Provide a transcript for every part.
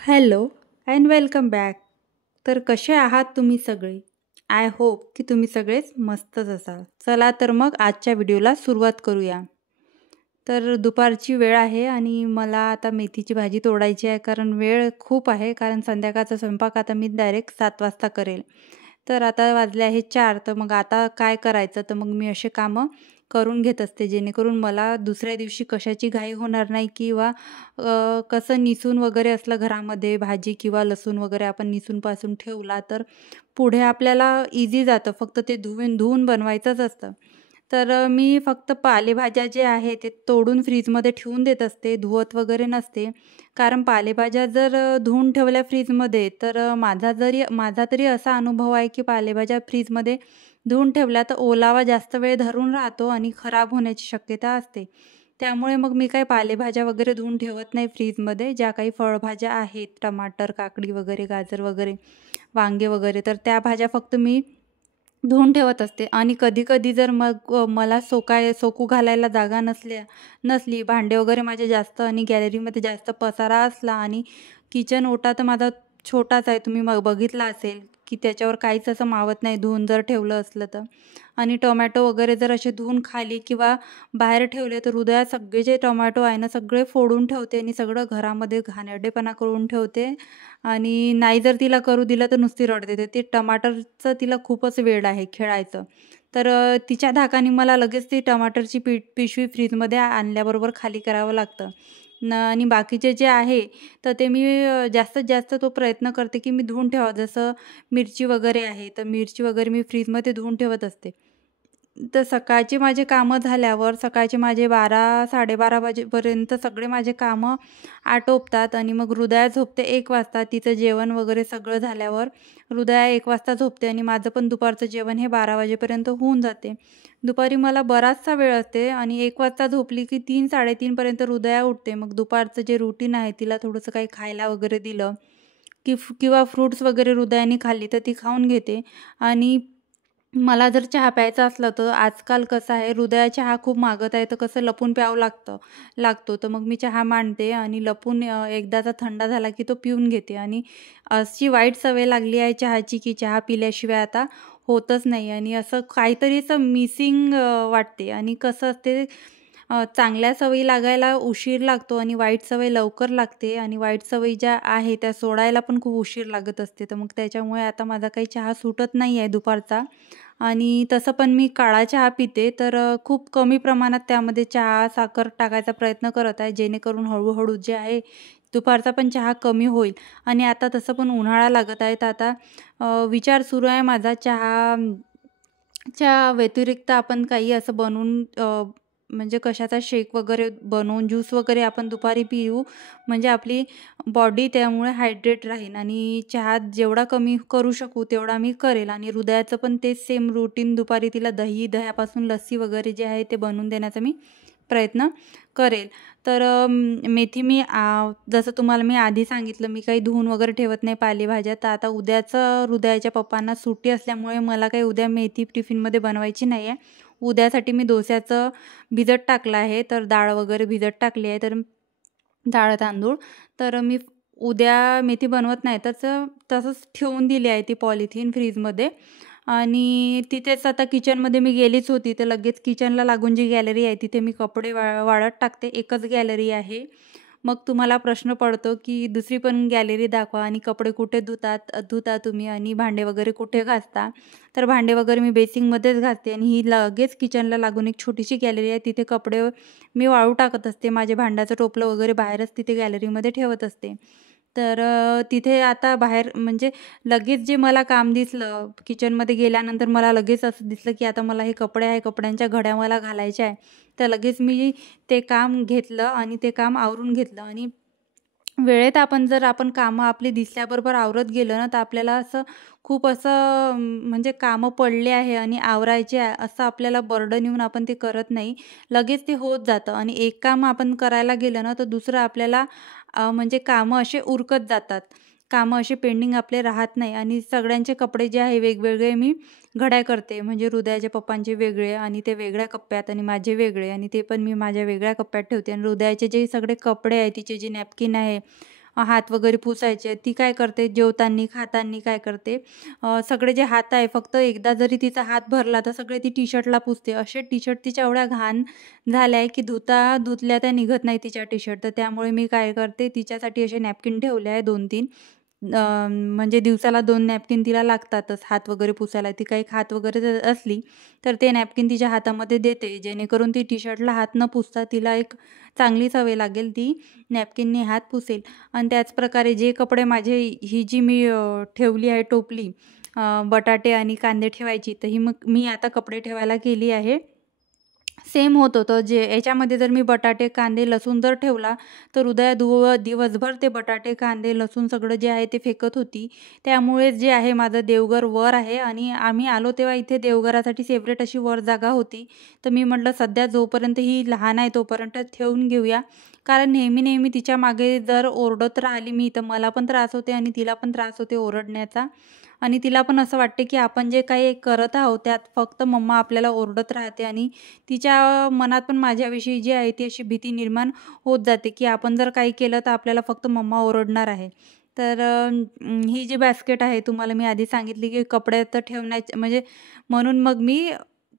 Hello and welcome back. तर कसे आहात तुम्ही सगळे? आय होप की तुम्ही सगळेच मस्तच असाल. चला तर मग आजच्या व्हिडिओला सुरुवात करूया. तर दुपारची वेळ आहे आणि मला आता मेथीची भाजी तोडायची आहे, कारण वेळ खूप आहे. कारण संध्याकाळचा स्वयंपाक आता मी डायरेक्ट 7 वाजता करेल. तर आता वाजले आहे 4, तर मग आता काय करायचं? तर मग मी असे कामं करून घेत असते, जेणेकरून मला दुसऱ्या दिवशी कशाची घाई होणार नाही, किंवा कसं निसून वगैरे असलं घरामध्ये भाजी किंवा लसूण वगैरे आपण निसून-पासून ठेवला, तर पुढे आपल्याला इझी जातं. फक्त ते धुवून बनवायचंच असतं. तर मी फक्त पालेभाज्या जे आहे ते तोडून फ्रीजमध्ये ठेवून देत असते, धुवत वगैरे नसते. कारण पालेभाज्या जर धुवून ठेवल्या फ्रीजमध्ये, तर माझा तरी असा अनुभव आहे की पालेभाज्या फ्रीजमध्ये धुवून ठेवल्या तर ओलावा जास्त वेळ धरून राहतो आणि खराब होण्याची शक्यता असते. त्यामुळे मग मी काही पालेभाज्या वगैरे धुवून ठेवत नाही फ्रीजमध्ये. ज्या काही फळभाज्या आहेत, टमाटर, काकडी वगैरे, गाजर वगैरे, वांगे वगैरे, तर त्या भाज्या फक्त मी धुवून ठेवत असते. आणि कधी-कधी जर मग मला सोकू घालायला जागा नसली, भांडे वगैरे माझे जास्त आणि गॅलरीमध्ये जास्त पसारा असला, आणि किचन ओटा तर माझा छोटाच आहे, तुम्ही मग बघितला असेल की त्याच्यावर काहीच असं मावत नाही धुवून जर ठेवलं असलं तर. आणि टोमॅटो वगैरे जर असे धुवून खाली किंवा बाहेर ठेवले, तर हृदयात सगळे जे टोमॅटो आहे ना, सगळे फोडून ठेवते आणि सगळं घरामध्ये घाणेरडेपणा करून ठेवते. आणि नाही जर तिला करू दिलं तर नुसती रडते. तर ते टमाटरचं तिला खूपच वेड आहे खेळायचं. तर तिच्या धाकाने मला लगेच ती टमाटरची पिशवी फ्रीजमध्ये आणल्याबरोबर खाली करावं लागतं. आणि बाकीचे जे आहे, तर ते मी जास्तीत जास्त तो प्रयत्न करते की मी धुवून ठेवावं. जसं मिरची वगैरे आहे, तर मिरची वगैरे मी फ्रीजमध्ये धुवून ठेवत असते. तर सकाळची माझी कामं झाल्यावर, सकाळचे माझे 12-12:30 वाजेपर्यंत सगळे माझे कामं आटोपतात आणि मग हृदया झोपते 1 वाजता. तिचं जेवण वगैरे सगळं झाल्यावर हृदया 1 वाजता झोपते आणि माझं पण दुपारचं जेवण हे 12 वाजेपर्यंत होऊन जाते. दुपारी मला बराचसा वेळ असते आणि 1 वाजता झोपली की 3-3:30 पर्यंत हृदया उठते. मग दुपारचं जे रुटीन आहे, तिला थोडंसं काही खायला वगैरे दिलं किंवा फ्रुट्स वगैरे हृदयाने खाल्ली तर ती खाऊन घेते. आणि मला जर चहा प्यायचा असला, तर आजकाल कसं आहे, हृदया चहा खूप मागत आहे, तर कसं लपून प्यावं लागतो. तर मग मी चहा मांडते आणि लपून एकदाचा थंडा झाला की तो पिऊन घेते. आणि अशी वाईट सवय लागली आहे चहाची, की चहा पिल्याशिवाय आता होतच नाही. आणि असं काहीतरी असं मिसिंग वाटते. आणि कसं असते, चांगल्या सवयी लागायला उशीर लागतो आणि वाईट सवय लवकर लागते. आणि वाईट सवयी ज्या आहे त्या सोडायला पण खूप उशीर लागत असते. तर मग त्याच्यामुळे आता माझा काही चहा सुटत नाही आहे दुपारचा. आणि तसं पण मी काळा चहा पिते, तर खूप कमी प्रमाणात त्यामध्ये चहा, साखर टाकायचा प्रयत्न करत आहे, जेणेकरून हळू जे आहे दुपारचा पण चहा कमी होईल. आणि आता तसं पण उन्हाळा लागत आहे, तर आता विचार सुरू आहे माझा च्या व्यतिरिक्त आपण काही असं बनवून, म्हणजे कशाचा शेक वगैरे बनवून, ज्यूस वगैरे आपण दुपारी पिऊ, म्हणजे आपली बॉडी त्यामुळे हायड्रेट राहील. आणि चहा जेवढा कमी करू शकू तेवढा मी करेल. आणि हृदयाचं पण तेच सेम रुटीन, दुपारी तिला दह्यापासून लस्सी वगैरे जे आहे ते बनवून देण्याचा मी प्रयत्न करेल. तर मेथी मी जसं तुम्हाला मी आधी सांगितलं, मी काही धुवून वगैरे ठेवत नाही पालेभाज्या. तर आता उद्याचं हृदयाच्या पप्पांना सुट्टी असल्यामुळे मला काही उद्या मेथी टिफिनमध्ये बनवायची नाही आहे. उद्यासाठी मी डोस्याचं भिजत टाकलं आहे, तर डाळ वगैरे भिजत टाकली आहे, तर डाळ, तांदूळ. तर मी उद्या मेथी बनवत नाही, तसंच ठेवून दिली आहे ती पॉलिथिन फ्रीजमध्ये. आणि तिथेच आता किचनमध्ये मी गेलीच होती, तर लगेच किचनला लागून जी गॅलरी आहे तिथे मी कपडे वाळत टाकते. एकच गॅलरी आहे. मग तुम्हाला प्रश्न पडतो की दुसरी पण गॅलरी दाखवा आणि कपडे कुठे धुता तुम्ही आणि भांडे वगैरे कुठे घासता? तर भांडे वगैरे मी बेसिंगमध्येच घासते आणि ही लगेच किचनला लागून एक छोटीशी गॅलरी आहे, तिथे कपडे मी वाळू टाकत असते. माझे भांड्याचं टोपलं वगैरे बाहेरच तिथे गॅलरीमध्ये ठेवत असते. तर तिथे आता बाहेर म्हणजे लगेच जे मला काम दिसलं, किचनमध्ये गेल्यानंतर मला लगेच असं दिसलं की आता मला हे कपडे आहे, कपड्यांच्या घड्या मला घालायच्या आहे. तर लगेच मी ते काम घेतलं आणि ते काम आवरून घेतलं. आणि वेळेत आपण कामं आपली दिसल्याबरोबर आवरत गेलो ना, तर आपल्याला असं खूप असं म्हणजे कामं पडले आहे आणि आवरायचे आहे, असं आपल्याला बर्डन येऊन आपण ते करत नाही. लगेच ते होत जातं. आणि एक काम आपण करायला गेलं ना, तर दुसरं आपल्याला म्हणजे कामं असे उरकत जातात. कामं असे पेंडिंग आपले राहत नाही. आणि सगळ्यांचे कपडे जे आहे वेगवेगळे मी घड्या करते. म्हणजे हृदयाच्या पप्पांचे वेगळे आणि ते वेगळ्या कप्प्यात, आणि माझे वेगळे, आणि ते पण मी माझ्या वेगळ्या कप्प्यात ठेवते. आणि हृदयाचे जे सगळे कपडे आहेत, तिचे जे नॅपकिन आहे, हात वगैरे पुसायचे. ती काय करते, जेवताना खाताना काय करते, सगळे जे हात आहे फक्त एकदा जरी तिचा हात भरला तर सगळे ती टी शर्टला पुसते. असे टी शर्ट तिच्या एवढ्या घाण झाल्या आहे की धुतल्या त्या निघत नाही तिच्या टी शर्ट. तर त्यामुळे मी काय करते, तिच्यासाठी असे नॅपकिन ठेवले आहे 2-3. म्हणजे दिवसाला 2 नॅपकिन तिला लागतातच हात वगैरे पुसायला. ती काही खात वगैरे जर असली तर ते नॅपकिन तिच्या हातामध्ये देते, जेणेकरून ती टी शर्टला हात न पुसता तिला एक चांगली सवय लागेल, ती नॅपकिनने हात पुसेल. आणि त्याचप्रकारे जे कपडे माझे ही जी मी ठेवली आहे टोपली बटाटे आणि कांदे ठेवायची, तर ही मग मी आता कपडे ठेवायला केली आहे. सेम होत होतं. याच्यामध्ये जर मी बटाटे, कांदे, लसूण जर ठेवला तर उद्या दिवसभर ते बटाटे, कांदे, लसूण सगळं जे आहे ते फेकत होती. त्यामुळे जे आहे माझं देवघर वर आहे आणि आम्ही आलो तेव्हा इथे देवघरासाठी सेपरेट अशी वर जागा होती. तर मी म्हटलं सध्या जोपर्यंत ही लहान आहे तोपर्यंत ठेवून घेऊया. कारण नेहमी तिच्या मागे जर ओरडत राहिली मी तर मला पण त्रास होते आणि तिला पण त्रास होते ओरडण्याचा. आणि तिला पण असं वाटते की आपण जे काही करत आहोत त्यात फक्त मम्मा आपल्याला ओरडत राहते आणि तिच्या मनात पण माझ्याविषयी जी आहे ती अशी भीती निर्माण होत जाते की आपण जर काही केलं तर आपल्याला फक्त मम्मा ओरडणार आहे. तर ही जी बास्केट आहे तुम्हाला मी आधी सांगितली की कपड्यात ठेवण्याची म्हणजे म्हणून मग मी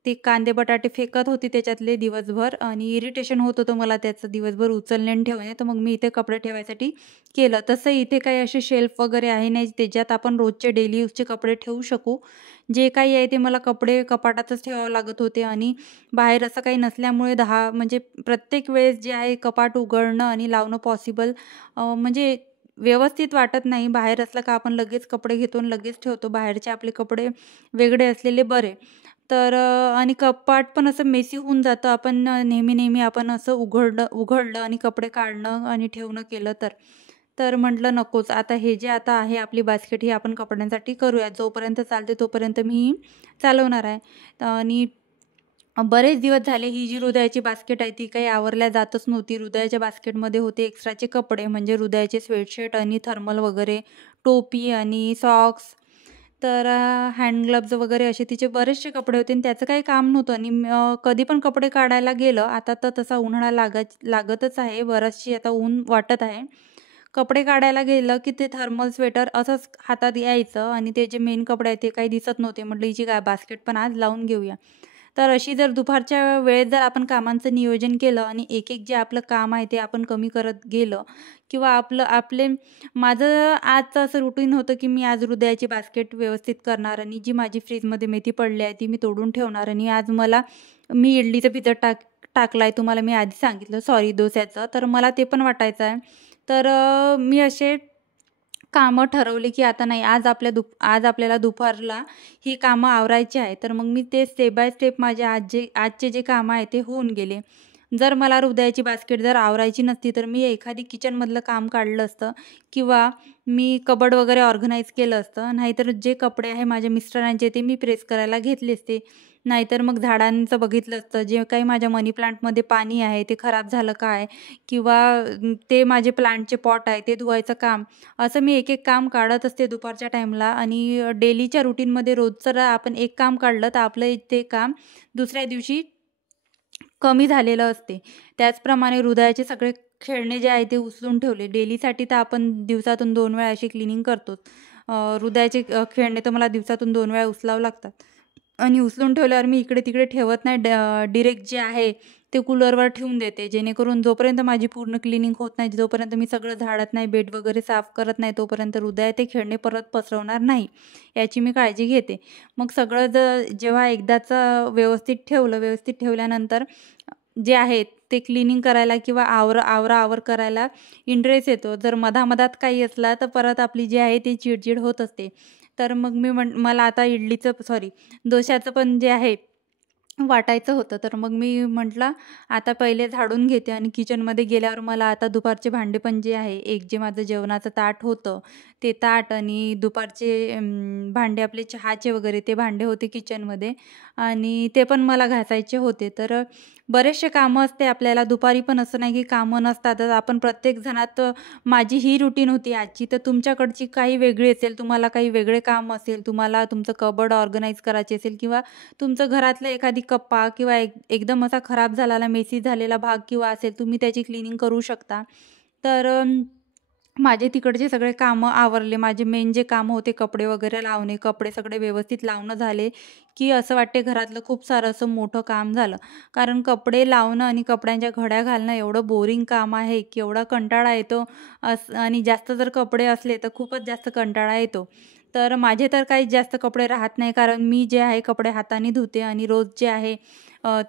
ते कांदे बटाटे फेकत होती त्याच्यातले दिवसभर आणि इरिटेशन होत होतं मला त्याचं दिवसभर उचलणे आणि ठेवणे. तर मग मी इथे कपडे ठेवायसाठी केलं. तसं इथे काही असे शेल्फ वगैरे आहे नाही त्याच्यात आपण रोजचे डेली यूजचे कपडे ठेवू शकू. जे काही आहे ते मला कपडे कपाटातच ठेवावं लागत होते आणि बाहेर असं काही नसल्यामुळे म्हणजे प्रत्येक वेळेस जे आहे कपाट उघडणं आणि लावणं पॉसिबल म्हणजे व्यवस्थित वाटत नाही. बाहेर असलं का आपण लगेच कपडे घेतो आणि लगेच ठेवतो. बाहेरचे आपले कपडे वेगळे असलेले बरे. तर आणि कपाट पण असं मेसी होऊन जातं. आपण नेहमी आपण असं उघडलं आणि कपडे काढणं आणि ठेवणं केलं तर. तर म्हटलं नकोच. आता हे जे आता आहे आपली बास्केट ही आपण कपड्यांसाठी करूया. जोपर्यंत चालते तोपर्यंत मी चालवणार आहे. आणि बरेच दिवस झाले ही जी हृदयाची बास्केट आहे ती काही आवरल्या जातच नव्हती. हृदयाच्या बास्केटमध्ये होते एक्स्ट्राचे कपडे म्हणजे हृदयाचे स्वेटशर्ट आणि थर्मल वगैरे, टोपी आणि सॉक्स. तर हँड ग्लव्ज वगैरे असे तिचे बरेचसे कपडे होते आणि त्याचं काही काम नव्हतं आणि कधी पण कपडे काढायला गेलं, आता तर तसा उन्हाळा लागतच आहे, बराचशी आता ऊन वाटत आहे. कपडे काढायला गेलं की ते थर्मल स्वेटर असंच हातात यायचं आणि ते जे मेन कपडे आहेत ते काही दिसत नव्हते. म्हटलं हिची काय बास्केट पण आज लावून घेऊया. तर अशी जर दुपारच्या वेळेत जर आपण कामांचं नियोजन केलं आणि एक जे आपलं काम आहे ते आपण कमी करत गेलं किंवा माझं आजचं असं रुटीन होतं की मी आज हृदयाची बास्केट व्यवस्थित करणार आणि जी माझी फ्रीजमध्ये मेथी पडली आहे ती मी तोडून ठेवणार आणि आज मी इडलीचं पिझ्झा टाकला आहे तुम्हाला मी आधी सांगितलं, सॉरी डोस्याचं. तर मला ते पण वाटायचं आहे. तर मी असे कामं ठरवली की आता नाही आज आपल्याला दुपारला ही कामं आवरायची आहे. तर मग मी ते स्टेप बाय स्टेप माझे आजचे जे कामं आहे ते होऊन गेले. जर मला हृदयाची बास्केट जर आवरायची नसती तर मी एखादी किचनमधलं काम काढलं असतं किंवा मी कबड वगैरे ऑर्गनाईज केलं असतं. नाहीतर जे कपडे आहे माझ्या मिस्टरांचे ते मी प्रेस करायला घेतले असते. नाहीतर मग झाडांचं बघितलं असतं. जे काही माझ्या मनी प्लांटमध्ये पाणी आहे ते खराब झालं काय किंवा ते माझे प्लांटचे पॉट आहे ते धुवायचं काम. असं मी एक काम काढत असते दुपारच्या टाईमला आणि डेलीच्या रुटीनमध्ये रोजचं आपण एक काम काढलं तर आपलं ते काम दुसऱ्या दिवशी कमी झालेलं असते. त्याचप्रमाणे हृदयाचे सगळे खेळणे जे आहे ते उचलून ठेवले. डेलीसाठी तर आपण दिवसातून 2 वेळा अशी क्लिनिंग करतोच. हृदयाचे खेळणे तर मला दिवसातून 2 वेळा उचलावं लागतात आणि उचलून ठेवल्यावर मी इकडे-तिकडे ठेवत नाही. डिरेक्ट जे आहे ते कूलरवर ठेवून देते. जेणेकरून जोपर्यंत माझी पूर्ण क्लिनिंग होत नाही, जोपर्यंत मी सगळं झाडत नाही, बेड वगैरे साफ करत नाही, तोपर्यंत हृदयात ते खेळणे परत पसरवणार नाही, याची मी काळजी घेते. मग सगळं जेव्हा एकदाचं व्यवस्थित ठेवल्यानंतर जे आहे ते क्लिनिंग करायला किंवा आवर करायला इंटरेस्ट येतो. जर मधामधात काही असला तर परत आपली जी आहे ती चिडचिड होत असते. तर मग मला आता डोश्याचं पण जे आहे वाटायचं होतं. तर मग मी म्हटलं आता पहिले झाडून घेते आणि किचनमध्ये गेल्यावर मला आता दुपारचे भांडे पण जे आहे, एक जे माझं जेवणाचं ताट होतं ते ताट आणि दुपारचे भांडे आपले चहाचे वगैरे ते भांडे होते किचनमध्ये आणि ते पण मला घासायचे होते. तर बरेचसे कामं असते आपल्याला दुपारी, पण असं नाही की कामं नसतातच. आपण प्रत्येक जणात माझी ही रुटीन होती आजची, तर तुमच्याकडची काही वेगळी असेल, तुम्हाला काही वेगळे काम असेल, तुम्हाला तुमचं कबर्ड ऑर्गनाईज करायचे असेल किंवा तुमचं घरातलं एखादी कप्पा किंवा एकदम असा खराब झालेला मेसी झालेला भाग किंवा असेल, तुम्ही त्याची क्लिनिंग करू शकता. तर माझे तिकडचे सगळे कामं आवरले. माझे मेन जे कामं होते कपडे वगैरे लावणे, कपडे सगळे व्यवस्थित लावणं झाले, की असं वाटते घरातलं खूप सारं असं मोठं काम झालं. कारण कपडे लावणं आणि कपड्यांच्या घड्या घालणं एवढं बोरिंग काम आहे, की एवढा कंटाळा येतो. आणि जास्त जर कपडे असले तर खूपच जास्त कंटाळा येतो. तर माझे तर काही जास्त कपडे राहत नाही, कारण मी जे आहे कपडे हाताने धुते आणि रोज जे आहे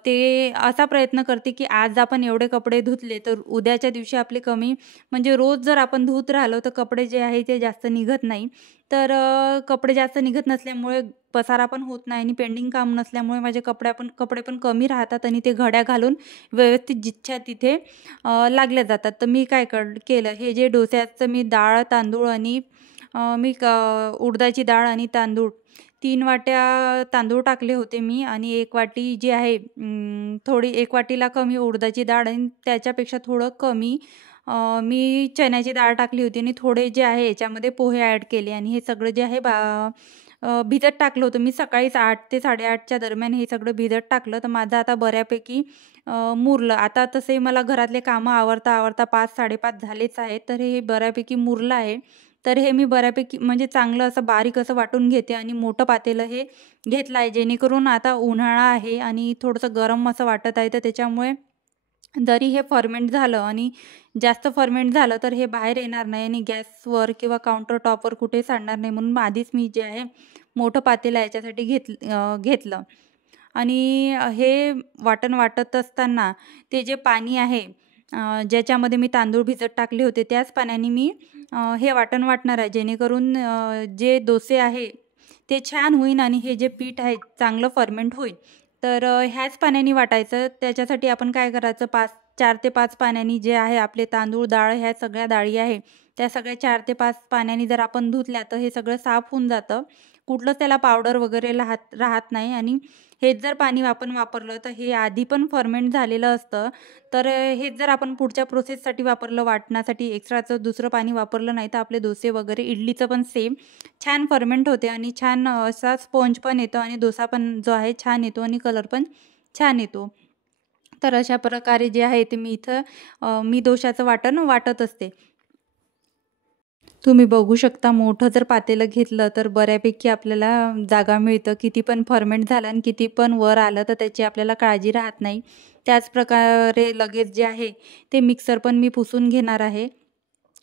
ते असा प्रयत्न करते, की आज आपण एवढे कपडे धुतले तर उद्याच्या दिवशी आपले कमी, म्हणजे रोज जर आपण धुत राहिलो तर कपडे जे आहे ते जास्त निघत नाही. तर कपडे जास्त निघत नसल्यामुळे पसारा पण होत नाही आणि पेंडिंग काम नसल्यामुळे माझे कपडे पण कमी राहतात आणि ते घड्या घालून व्यवस्थित जिथच्या तिथे लागल्या जातात. तर मी काय केलं, हे जे डोस्याचं मी डाळ, तांदूळ आणि उडदाची डाळ आणि तांदूळ 3 वाट्या तांदूळ टाकले होते मी आणि 1 वाटी जी आहे, थोडी 1 वाटीला कमी उडदाची डाळ आणि त्याच्यापेक्षा थोडं कमी मी चण्याची डाळ टाकली होती आणि थोडे जे आहे याच्यामध्ये पोहे ॲड केले आणि हे सगळं जे आहे भिजत टाकलं होतं. मी सकाळीच 8 ते 8:30च्या दरम्यान हे सगळं भिजत टाकलं. तर माझं आता बऱ्यापैकी मुरलं. आता तसे मला घरातले कामं आवरता 5-5:30 झालेच आहेत. तर हे बऱ्यापैकी मुरलं आहे. तर हे मी बऱ्यापैकी म्हणजे चांगलं असं बारीक असं वाटून घेते आणि मोठं पातेलं हे घेतलं आहे, जेणेकरून आता उन्हाळा आहे आणि थोडंसं गरम असं वाटत आहे. तर त्याच्यामुळे जरी हे फर्मेंट झालं आणि जास्त फर्मेंट झालं तर हे बाहेर येणार नाही आणि गॅसवर किंवा काउंटर टॉपवर कुठे सांडणार नाही, म्हणून आधीच मी जे आहे मोठं पातेलं याच्यासाठी घेतलं. आणि हे वाटण वाटत असताना ते जे पाणी आहे ज्याच्यामध्ये मी तांदूळ भिजत टाकले होते त्याच पाण्याने मी हे वाटण वाटणार आहे, जेणेकरून जे डोसे आहे ते छान होईल आणि हे जे पीठ आहे चांगलं फर्मेंट होईल. तर ह्याच पाण्याने वाटायचं. त्याच्यासाठी आपण काय करायचं, 4 ते 5 पाण्याने जे आहे आपले तांदूळ, डाळ ह्या सगळ्या डाळी आहे त्या सगळ्या 4 ते 5 पाण्याने जर आपण धुतल्या तर हे सगळं साफ होऊन जातं. कुठलंच त्याला पावडर वगैरे राहत नाही आणि हेच जर पाणी आपण वापरलं तर हे आधी पण फर्मेंट झालेलं असतं. तर हेच जर आपण पुढच्या प्रोसेससाठी वापरलं, वाटण्यासाठी एक्स्ट्राचं दुसरं पाणी वापरलं नाही, तर आपले डोसे वगैरे, इडलीचं पण सेम छान फर्मेंट होते आणि छान असा स्पॉन्ज पण येतो आणि डोसा पण जो आहे छान येतो आणि कलर पण छान येतो. तर अशा प्रकारे जे आहे ते मी इथं मी डोशाचं वाटण वाटत असते. तुम्ही बघू शकता, मोठं जर पातेलं घेतलं तर बऱ्यापैकी आपल्याला जागा मिळतं. किती पण फर्मेंट झालं आणि किती पण वर आलं तर त्याची आपल्याला काळजी राहत नाही. त्याचप्रकारे लगेच जे आहे ते मिक्सर पण मी पुसून घेणार आहे.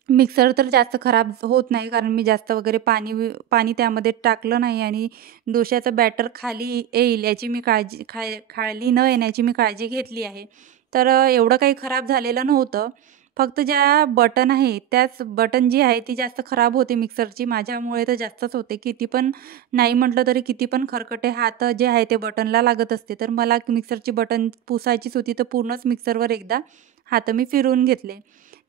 मिक्सर तर जास्त खराब होत नाही, कारण मी जास्त वगैरे पाणी त्यामध्ये टाकलं नाही आणि डोश्याचं बॅटर खाली येईल याची मी खाली न येण्याची मी काळजी घेतली आहे. तर एवढं काही खराब झालेलं नव्हतं. फक्त ज्या बटन आहे त्याच बटन जी आहे ती जास्त खराब होते मिक्सरची. माझ्यामुळे तर जास्तच होते. किती पण नाही म्हटलं तरी किती पण खरकटे हात जे आहे ते बटनला लागत असते. तर मला मिक्सरची बटन पुसायचीच होती, तर पूर्णच मिक्सरवर एकदा हात मी फिरवून घेतले.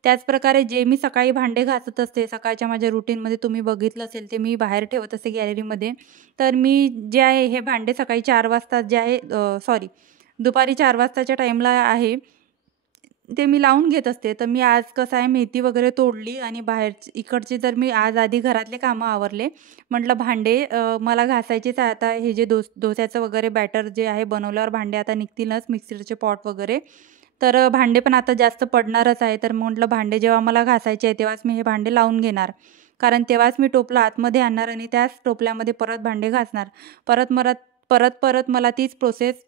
त्याचप्रकारे जे मी सकाळी भांडे घासत असते, सकाळच्या माझ्या रुटीनमध्ये तुम्ही बघितलं असेल, ते मी बाहेर ठेवत असते गॅलरीमध्ये. तर मी जे आहे हे भांडे सकाळी 4 वाजता जे आहे, सॉरी, दुपारी 4 वाजताच्या टाईमला आहे ते मी लावून घेत असते. तर मी आज कसं आहे, मेथी वगैरे तोडली आणि इकडचे तर मी आज आधी घरातले कामं आवरले. म्हटलं भांडे मला घासायचेच आहे आता. हे जे डोस्याचं वगैरे बॅटर जे आहे बनवल्यावर भांडे आता निघतीलच, मिक्सरचे पॉट वगैरे. तर भांडे पण आता जास्त पडणारच आहे. तर म्हटलं भांडे जेव्हा मला घासायचे आहे तेव्हाच मी हे भांडे लावून घेणार. कारण तेव्हाच मी टोपलं आतमध्ये आणणार आणि त्याच टोपल्यामध्ये परत भांडे घासणार. परत मला तीच प्रोसेस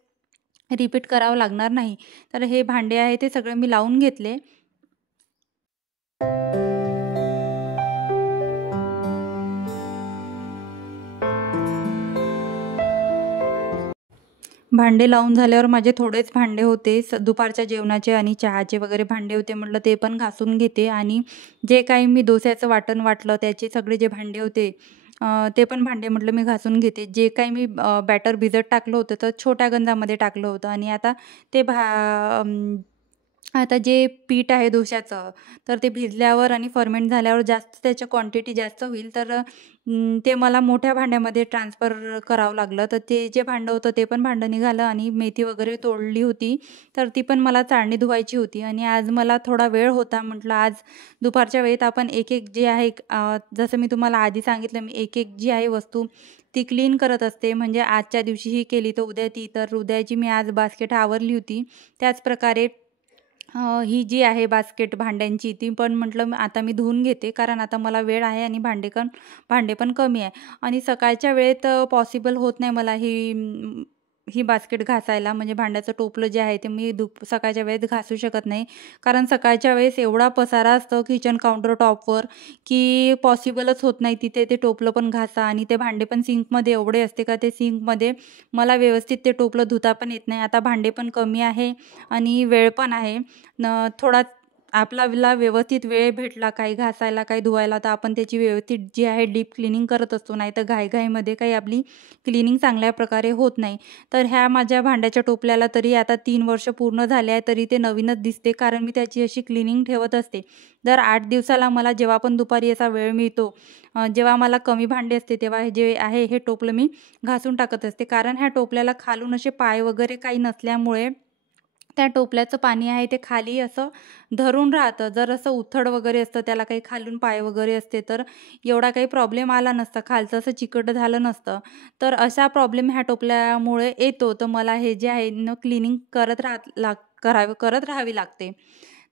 रिपीट करावं लागणार नाही. तर हे भांडे आहे ते सगळे मी लावून घेतले. भांडे लावून झाल्यावर माझे थोडेच भांडे होते, दुपारच्या जेवणाचे आणि चहाचे वगैरे भांडे होते. म्हटलं ते पण घासून घेते आणि जे काही मी डोस्याचं वाटण वाटलं त्याचे सगळे जे भांडे होते ते पण भांडे म्हटलं मी घासून घेते. जे काही मी बॅटर भिजत टाकलं होतं तर छोट्या गंजामध्ये टाकलं होतं आणि आता ते आता जे पीठ आहे डोश्याचं, तर ते भिजल्यावर आणि फर्मेंट झाल्यावर जास्त त्याची क्वांटिटी जास्त होईल. तर ते मला मोठ्या भांड्यामध्ये ट्रान्सफर करावं लागलं. तर ते जे भांडं होतं ते पण भांडं निघालं आणि मेथी वगैरे तोडली होती, तर ती पण मला चाळणी धुवायची होती आणि आज मला थोडा वेळ होता. म्हटलं आज दुपारच्या वेळेत आपण एक जे आहे, जसं मी तुम्हाला आधी सांगितलं, मी एक जी आहे वस्तू ती क्लीन करत असते. म्हणजे आजच्या दिवशी ही केली तर उद्या ती, तर उद्याची मी आज बास्केट आवरली होती. त्याचप्रकारे ही जी आहे बास्केट भांड्यांची ती पण म्हटलं आता मी धुवून घेते, कारण आता मला वेळ आहे आणि भांडे पण कमी आहे आणि सकाळच्या वेळेत पॉसिबल होत नाही मला ही बास्केट घासायला. म्हणजे भांड्याचं टोपलं जे आहे ते मी सकाळच्या वेळेत घासू शकत नाही, कारण सकाळच्या वेळेस एवढा पसारा असतो किचन काउंटर टॉपवर की पॉसिबलच होत नाही तिथे ते टोपलं पण घासा. आणि ते भांडे पण सिंकमध्ये एवढे असते का ते सिंकमध्ये मला व्यवस्थित ते टोपलं धुता पण येत नाही. आता भांडे पण कमी आहे आणि वेळ पण आहे. थोडा आपल्याला व्यवस्थित वेळ भेटला काही घासायला काही धुवायला तर आपण त्याची व्यवस्थित जी आहे डीप क्लिनिंग करत असतो, नाही तर घाईघाईमध्ये काही आपली क्लिनिंग चांगल्या प्रकारे होत नाही. तर ह्या माझ्या भांड्याच्या टोपल्याला तरी आता 3 वर्ष पूर्ण झाले आहे, तरी ते नवीनच दिसते, कारण मी त्याची अशी क्लिनिंग ठेवत असते. दर 8 दिवसाला मला जेव्हा पण दुपारी असा वेळ मिळतो, जेव्हा मला कमी भांडे असते तेव्हा हे जे आहे हे टोपलं मी घासून टाकत असते, कारण ह्या टोपल्याला खालून असे पाय वगैरे काही नसल्यामुळे त्या टोपल्याचं पाणी आहे ते खाली असं धरून राहतं. जर असं उथळ वगैरे असतं, त्याला काही खालून पाय वगैरे असते तर एवढा काही प्रॉब्लेम आला नसता, खालचं असं चिकट झालं नसतं. तर असा प्रॉब्लेम ह्या टोपल्यामुळे येतो. तर मला हे जे आहे क्लिनिंग करत राहावी लागते.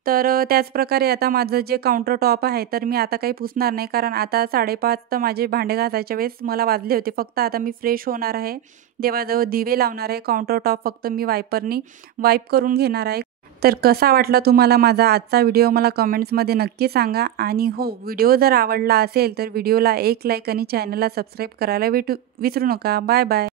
तर त्याचप्रकारे आता माझं जे काउंटर टॉप आहे तर मी आता काही पुसणार नाही, कारण आता 5:30 तर माझे भांडे घासायच्या वेळेस मला वाजले होते. फक्त आता मी फ्रेश होणार आहे, देवाजवळ दिवे लावणार आहे, काउंटर टॉप फक्त मी वायपरनी वाईप करून घेणार आहे. तर कसा वाटला तुम्हाला माझा आजचा व्हिडिओ मला कमेंट्समध्ये नक्की सांगा. आणि हो, व्हिडिओ जर आवडला असेल तर व्हिडिओला एक लाईक आणि चॅनलला सबस्क्राईब करायला विसरू नका. Bye bye.